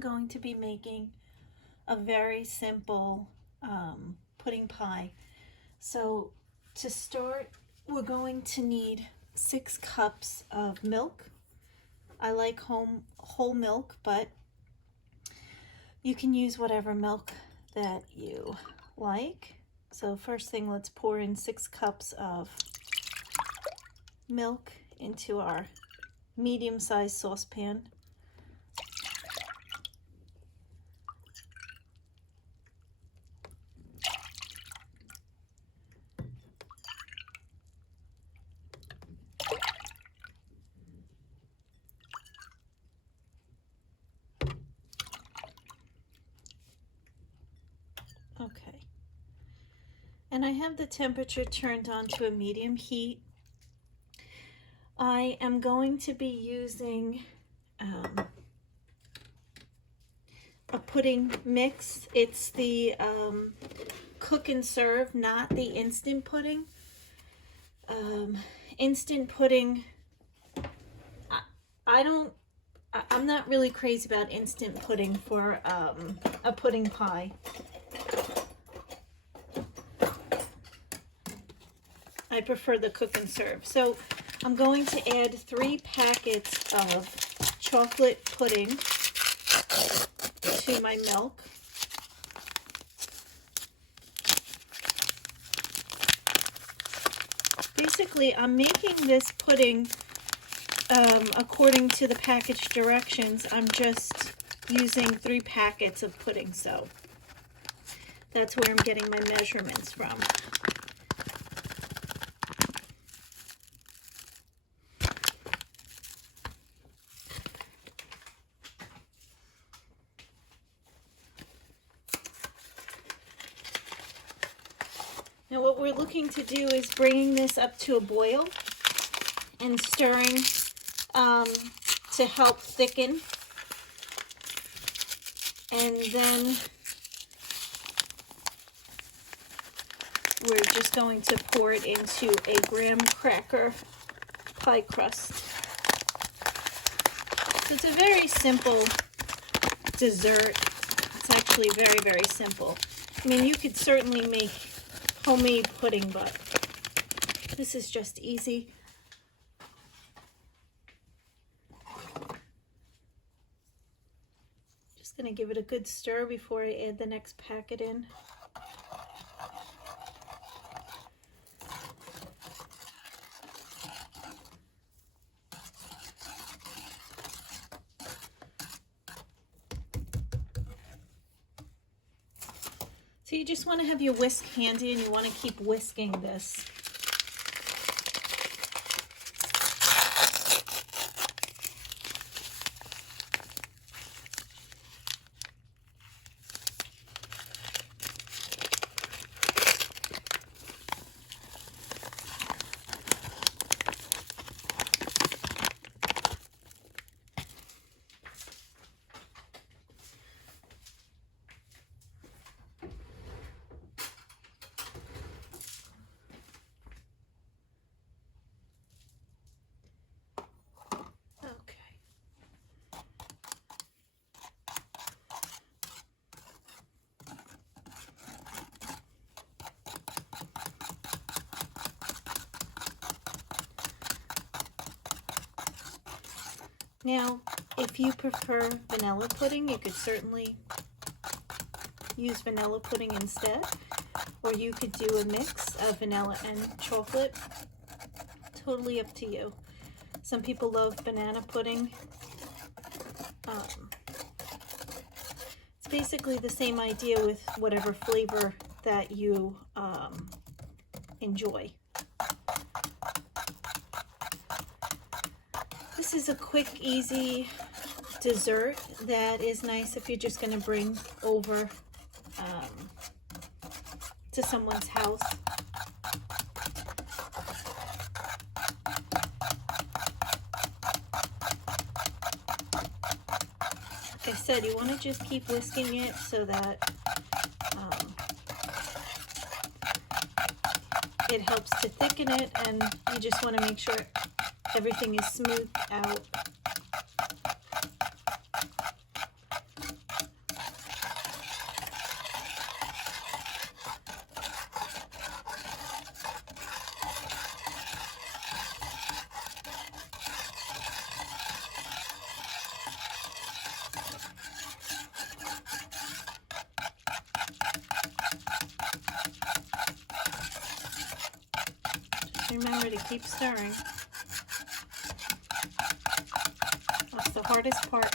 going to be making a very simple pudding pie. So to start, we're going to need 6 cups of milk. I like whole milk, but you can use whatever milk that you like. So first thing, let's pour in 6 cups of milk into our medium-sized saucepan. Okay. And I have the temperature turned on to a medium heat. I am going to be using a pudding mix. It's the cook and serve, not the instant pudding. Instant pudding, I'm not really crazy about instant pudding for a pudding pie. I prefer the cook and serve. So I'm going to add 3 packets of chocolate pudding to my milk. Basically, I'm making this pudding according to the package directions. I'm just using 3 packets of pudding, so that's where I'm getting my measurements from. Now what we're looking to do is bringing this up to a boil and stirring to help thicken. And then we're just going to pour it into a graham cracker pie crust. So it's a very simple dessert. It's actually very, very simple. I mean, you could certainly make homemade pudding, but this is just easy. Just gonna give it a good stir before I add the next packet in. So you just want to have your whisk handy, and you want to keep whisking this. Now, if you prefer vanilla pudding, you could certainly use vanilla pudding instead, or you could do a mix of vanilla and chocolate. Totally up to you. Some people love banana pudding. It's basically the same idea with whatever flavor that you enjoy. This is a quick, easy dessert that is nice if you're just going to bring over to someone's house. Like I said, you want to just keep whisking it so that it helps to thicken it, and you just want to make sure everything is smoothed out. keep stirring. That's the hardest part.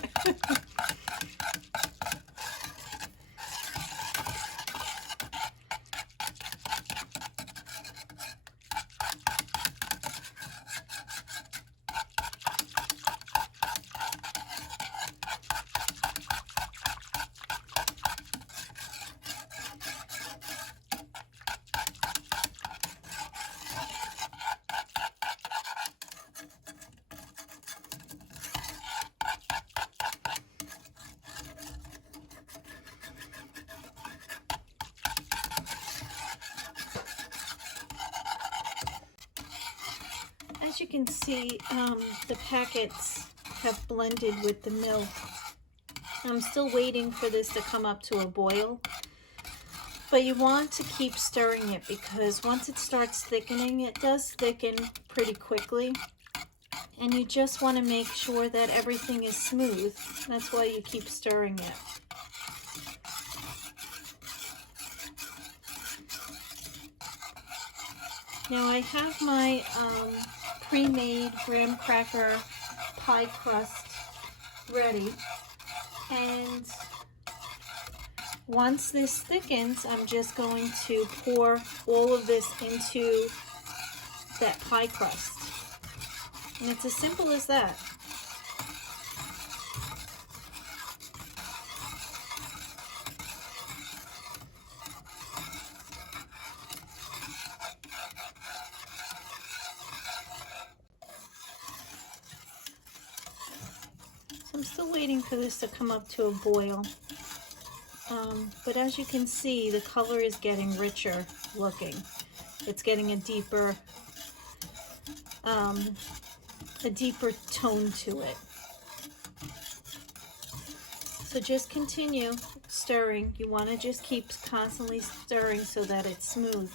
As you can see, the packets have blended with the milk. I'm still waiting for this to come up to a boil, but you want to keep stirring it because once it starts thickening, it does thicken pretty quickly, and you just want to make sure that everything is smooth. That's why you keep stirring it. Now I have my pre-made graham cracker pie crust ready, and once this thickens, I'm just going to pour all of this into that pie crust, and it's as simple as that. I'm still waiting for this to come up to a boil, but as you can see, the color is getting richer looking. It's getting a deeper tone to it. So just continue stirring. You want to just keep constantly stirring so that it's smooth.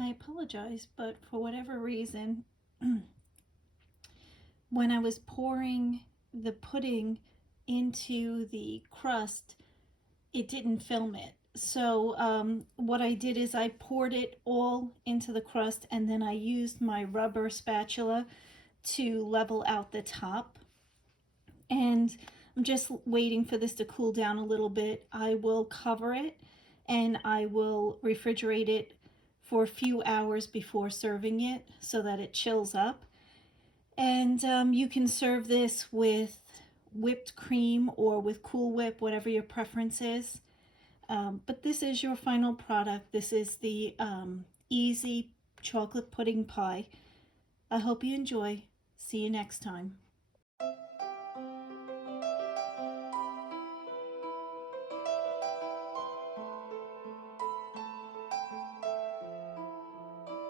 I apologize, but for whatever reason, when I was pouring the pudding into the crust, it didn't film it. So what I did is I poured it all into the crust, and then I used my rubber spatula to level out the top. And I'm just waiting for this to cool down a little bit. I will cover it and I will refrigerate it for a few hours before serving it so that it chills up. And you can serve this with whipped cream or with Cool Whip, whatever your preference is. But this is your final product. This is the easy chocolate pudding pie. I hope you enjoy. See you next time.